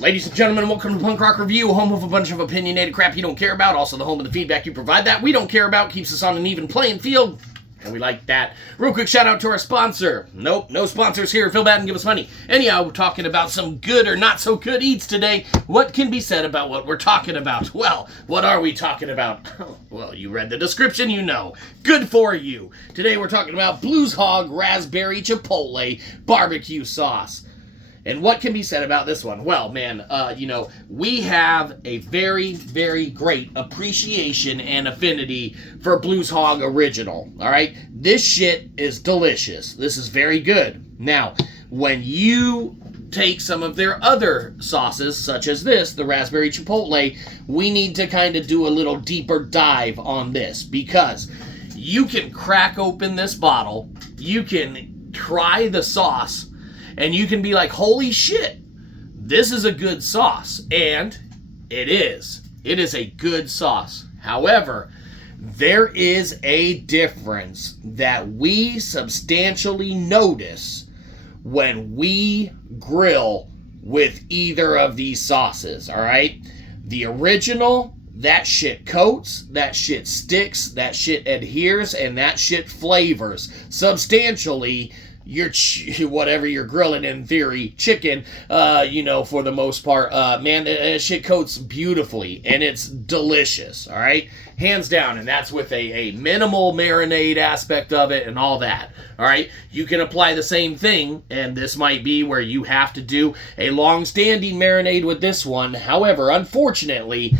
Ladies and gentlemen, welcome to Punk Rock Review, home of a bunch of opinionated crap you don't care about, also the home of the feedback you provide that we don't care about, keeps us on an even playing field, and we like that. Real quick shout out to our sponsor. Nope, no sponsors here. Feel bad and give us money. Anyhow, we're talking about some good or not so good eats today. What can be said about what we're talking about? Well, what are we talking about? Well, you read the description, you know. Good for you. Today we're talking about Blues Hog Raspberry Chipotle Barbecue Sauce. And what can be said about this one? Well, man, we have a very, very great appreciation and affinity for Blues Hog Original, all right? This shit is delicious. This is very good. Now, when you take some of their other sauces, such as this, the Raspberry Chipotle, we need to kind of do a little deeper dive on this because you can crack open this bottle, you can try the sauce, and you can be like, holy shit, this is a good sauce. And it is. It is a good sauce. However, there is a difference that we substantially notice when we grill with either of these sauces, all right? The original, that shit coats, that shit sticks, that shit adheres, and that shit flavors substantially whatever you're grilling, in theory, chicken, for the most part, man, that shit coats beautifully, and it's delicious, all right? Hands down, and that's with a minimal marinade aspect of it and all that, all right? You can apply the same thing, and this might be where you have to do a long-standing marinade with this one. However, unfortunately,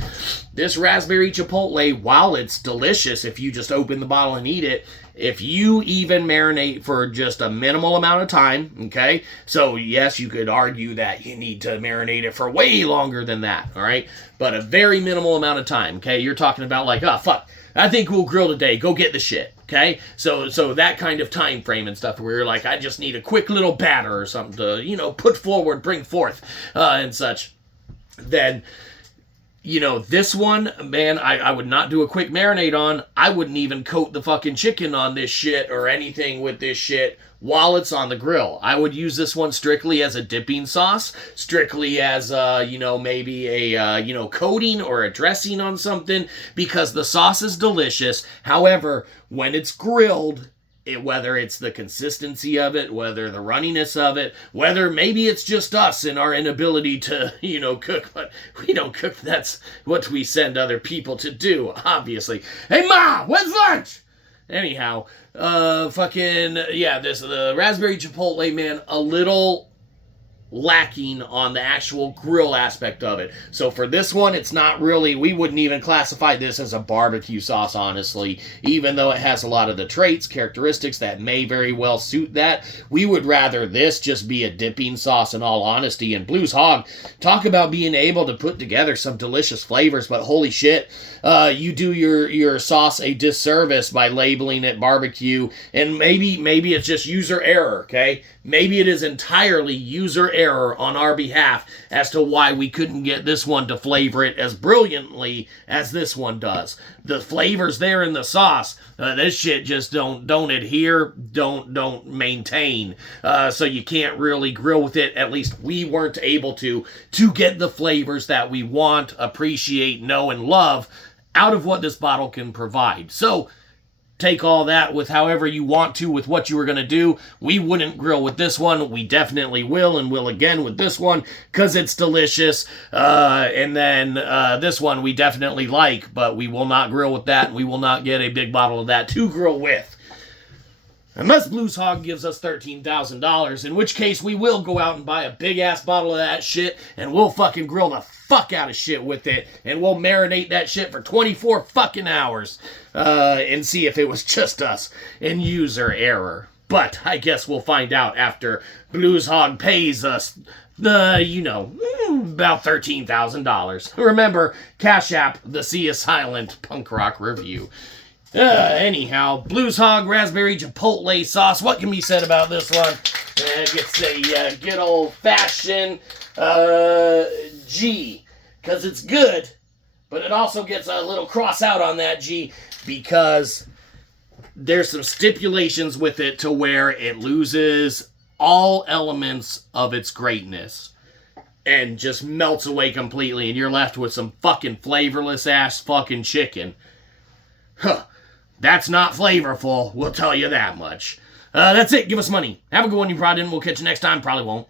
this Raspberry Chipotle, while it's delicious if you just open the bottle and eat it, if you even marinate for just a minimal amount of time, okay? So, yes, you could argue that you need to marinate it for way longer than that, all right? But a very minimal amount of time, okay? You're talking about like, oh, fuck, I think we'll grill today. Go get the shit, okay? So that kind of time frame and stuff where you're like, I just need a quick little batter or something to, put forward, bring forth, and such. Then, this one, man, I would not do a quick marinade on. I wouldn't even coat the fucking chicken on this shit or anything with this shit while it's on the grill. I would use this one strictly as a dipping sauce, strictly as, maybe a, coating or a dressing on something, because the sauce is delicious. However, when it's grilled, whether it's the consistency of it, whether the runniness of it, whether maybe it's just us and our inability to, cook, but we don't cook. That's what we send other people to do, obviously. Hey, Ma, when's lunch? Anyhow, the Raspberry Chipotle, man, a little lacking on the actual grill aspect of it. So for this one, it's not really, we wouldn't even classify this as a barbecue sauce, honestly, even though it has a lot of the traits, characteristics that may very well suit that. We would rather this just be a dipping sauce, in all honesty. And Blues Hog, talk about being able to put together some delicious flavors, but holy shit, you do your sauce a disservice by labeling it barbecue, and maybe it's just user error, okay? Maybe it is entirely user error on our behalf as to why we couldn't get this one to flavor it as brilliantly as this one does. The flavors there in the sauce, this shit just don't adhere, don't maintain. So you can't really grill with it. At least we weren't able to get the flavors that we want, appreciate, know, and love out of what this bottle can provide. So take all that with however you want to with what you were going to do. We wouldn't grill with this one. We definitely will, and will again with this one because it's delicious. And then this one we definitely like, but we will not grill with that, and we will not get a big bottle of that to grill with. Unless Blues Hog gives us $13,000, in which case we will go out and buy a big-ass bottle of that shit, and we'll fucking grill the fuck out of shit with it, and we'll marinate that shit for 24 fucking hours, and see if it was just us and user error. But I guess we'll find out after Blues Hog pays us, about $13,000. Remember, Cash App, the Sea is Silent Punk Rock Review. Anyhow, Blues Hog Raspberry Chipotle Sauce. What can be said about this one? It gets a good old-fashioned G, because it's good, but it also gets a little cross out on that G because there's some stipulations with it to where it loses all elements of its greatness. and just melts away completely, and you're left with some fucking flavorless ass fucking chicken. Huh. That's not flavorful, we'll tell you that much. That's it. Give us money. Have a good one, you brought in. We'll catch you next time. Probably won't.